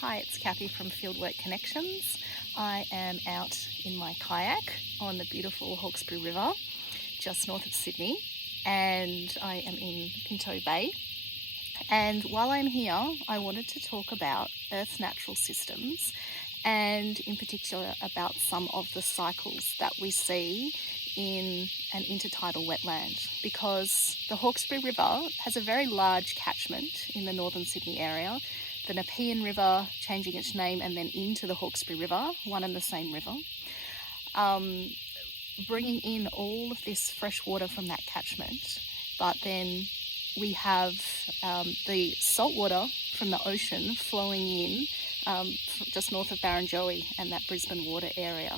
Hi, it's Kathy from Fieldwork Connections. I am out in my kayak on the beautiful Hawkesbury River, just north of Sydney, and I am in Pinto Bay. And while I'm here, I wanted to talk about Earth's natural systems, and in particular about some of the cycles that we see in an intertidal wetland, because the Hawkesbury River has a very large catchment in the northern Sydney area. The Nepean River changing its name and then into the Hawkesbury River, one and the same river, bringing in all of this fresh water from that catchment. But then we have the salt water from the ocean flowing in just north of Barrenjoey and that Brisbane water area.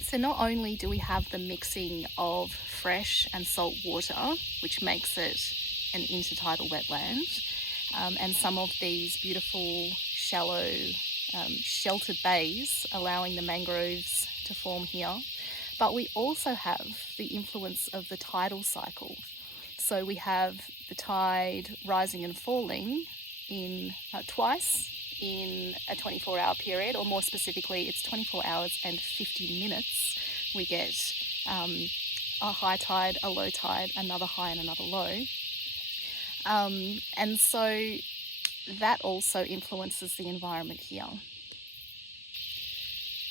So not only do we have the mixing of fresh and salt water, which makes it an intertidal wetland, and some of these beautiful shallow sheltered bays allowing the mangroves to form here, but we also have the influence of the tidal cycle. So we have the tide rising and falling in twice in a 24-hour period, or more specifically it's 24 hours and 50 minutes. We get a high tide, a low tide, another high and another low. And so that also influences the environment here.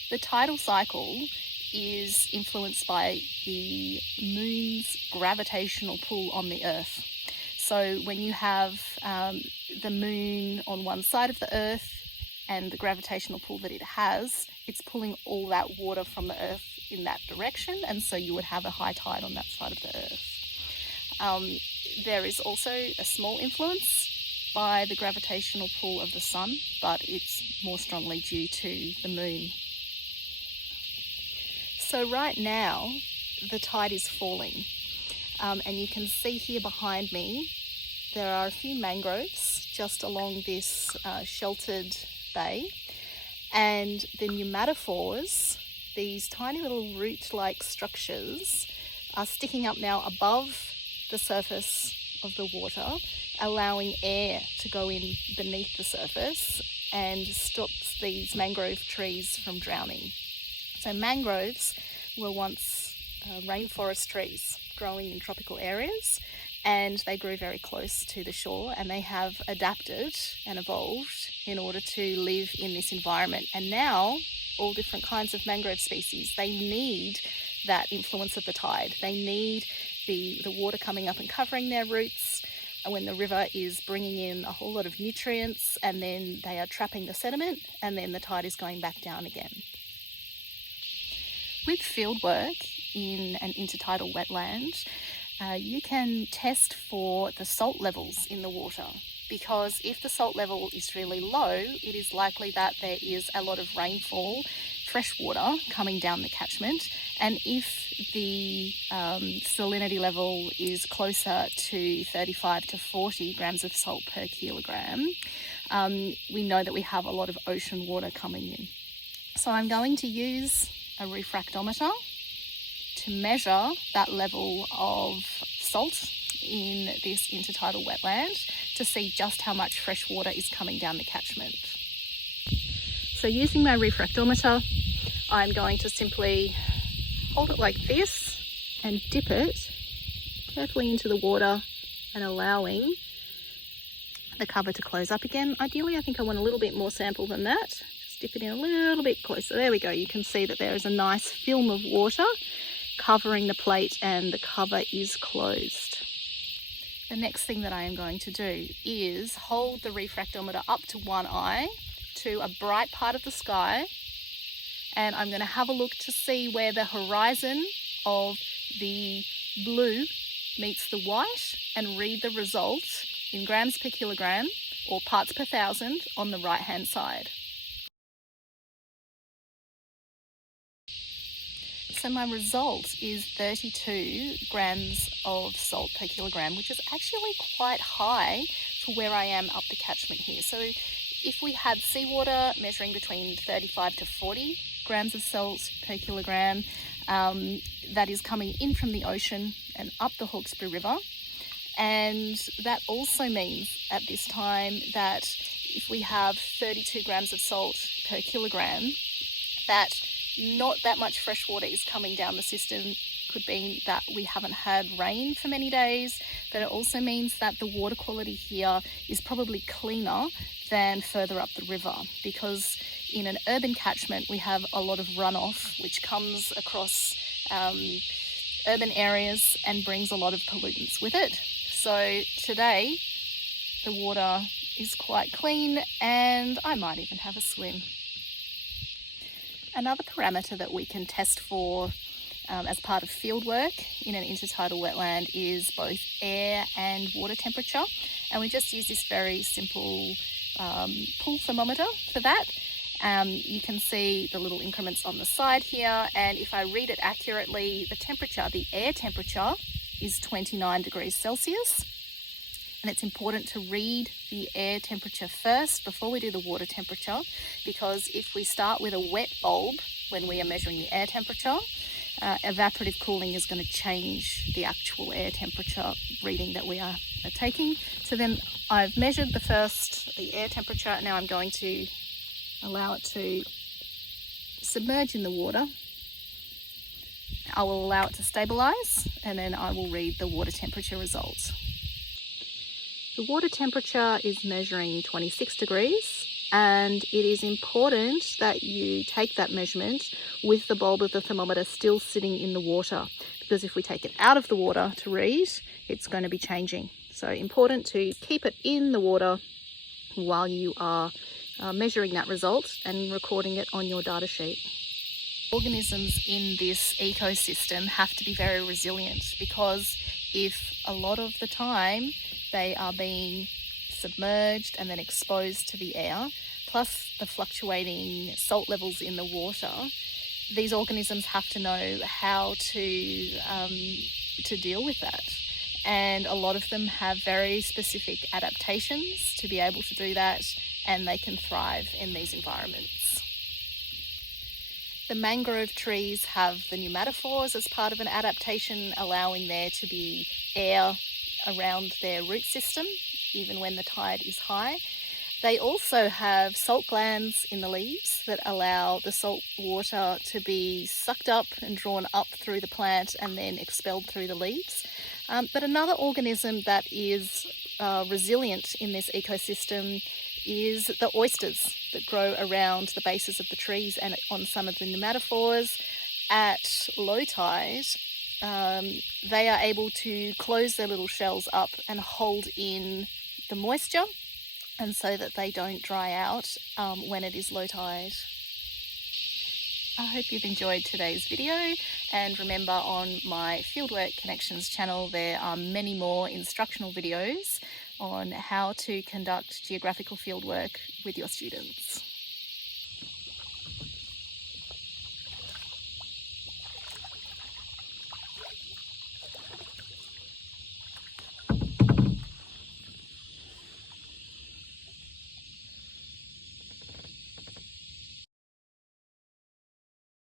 The tidal cycle is influenced by the moon's gravitational pull on the Earth. So when you have the moon on one side of the Earth and the gravitational pull that it has, it's pulling all that water from the Earth in that direction, and so you would have a high tide on that side of the Earth. There is also a small influence by the gravitational pull of the sun, but it's more strongly due to the moon. So right now, the tide is falling, and you can see here behind me, there are a few mangroves just along this sheltered bay, and the pneumatophores, these tiny little root-like structures, are sticking up now above the surface of the water, allowing air to go in beneath the surface and stops these mangrove trees from drowning. So mangroves were once rainforest trees growing in tropical areas, and they grew very close to the shore, and they have adapted and evolved in order to live in this environment. And now all different kinds of mangrove species, they need that influence of the tide. They need the water coming up and covering their roots when the river is bringing in a whole lot of nutrients, and then they are trapping the sediment, and then the tide is going back down again. With fieldwork in an intertidal wetland, you can test for the salt levels in the water, because if the salt level is really low, it is likely that there is a lot of rainfall, fresh water coming down the catchment, and if the salinity level is closer to 35 to 40 grams of salt per kilogram, we know that we have a lot of ocean water coming in. So I'm going to use a refractometer to measure that level of salt in this intertidal wetland to see just how much fresh water is coming down the catchment. So using my refractometer, I'm going to simply hold it like this and dip it carefully into the water and allowing the cover to close up again. Ideally, I think I want a little bit more sample than that. Just dip it in a little bit closer. There we go. You can see that there is a nice film of water covering the plate and the cover is closed. The next thing that I am going to do is hold the refractometer up to one eye to a bright part of the sky, and I'm going to have a look to see where the horizon of the blue meets the white and read the result in grams per kilogram or parts per thousand on the right hand side. So my result is 32 grams of salt per kilogram, which is actually quite high for where I am up the catchment here. So if we had seawater measuring between 35 to 40 grams of salt per kilogram, that is coming in from the ocean and up the Hawkesbury River, And that also means at this time that if we have 32 grams of salt per kilogram, that not that much fresh water is coming down the system. Could be that we haven't had rain for many days, but it also means that the water quality here is probably cleaner than further up the river, because in an urban catchment we have a lot of runoff which comes across urban areas and brings a lot of pollutants with it. So today the water is quite clean and I might even have a swim. Another parameter that we can test for as part of fieldwork in an intertidal wetland is both air and water temperature, and we just use this very simple pull thermometer for that. You can see the little increments on the side here, and if I read it accurately, the air temperature is 29 degrees Celsius. And it's important to read the air temperature first before we do the water temperature, because if we start with a wet bulb when we are measuring the air temperature, evaporative cooling is going to change the actual air temperature reading that we are taking. So then I've measured the air temperature. Now I'm going to allow it to submerge in the water. I will allow it to stabilize, and then I will read the water temperature results. The water temperature is measuring 26 degrees, and it is important that you take that measurement with the bulb of the thermometer still sitting in the water, because if we take it out of the water to read, it's going to be changing. So important to keep it in the water while you are measuring that result and recording it on your data sheet. Organisms in this ecosystem have to be very resilient, because if a lot of the time they are being submerged and then exposed to the air, plus the fluctuating salt levels in the water, these organisms have to know how to deal with that. And a lot of them have very specific adaptations to be able to do that, and they can thrive in these environments. The mangrove trees have the pneumatophores as part of an adaptation, allowing there to be air around their root system even when the tide is high. They also have salt glands in the leaves that allow the salt water to be sucked up and drawn up through the plant and then expelled through the leaves. But another organism that is resilient in this ecosystem is the oysters that grow around the bases of the trees and on some of the pneumatophores. At low tide, they are able to close their little shells up and hold in the moisture, and so that they don't dry out when it is low tide. I hope you've enjoyed today's video, and remember, on my Fieldwork Connections channel there are many more instructional videos on how to conduct geographical fieldwork with your students.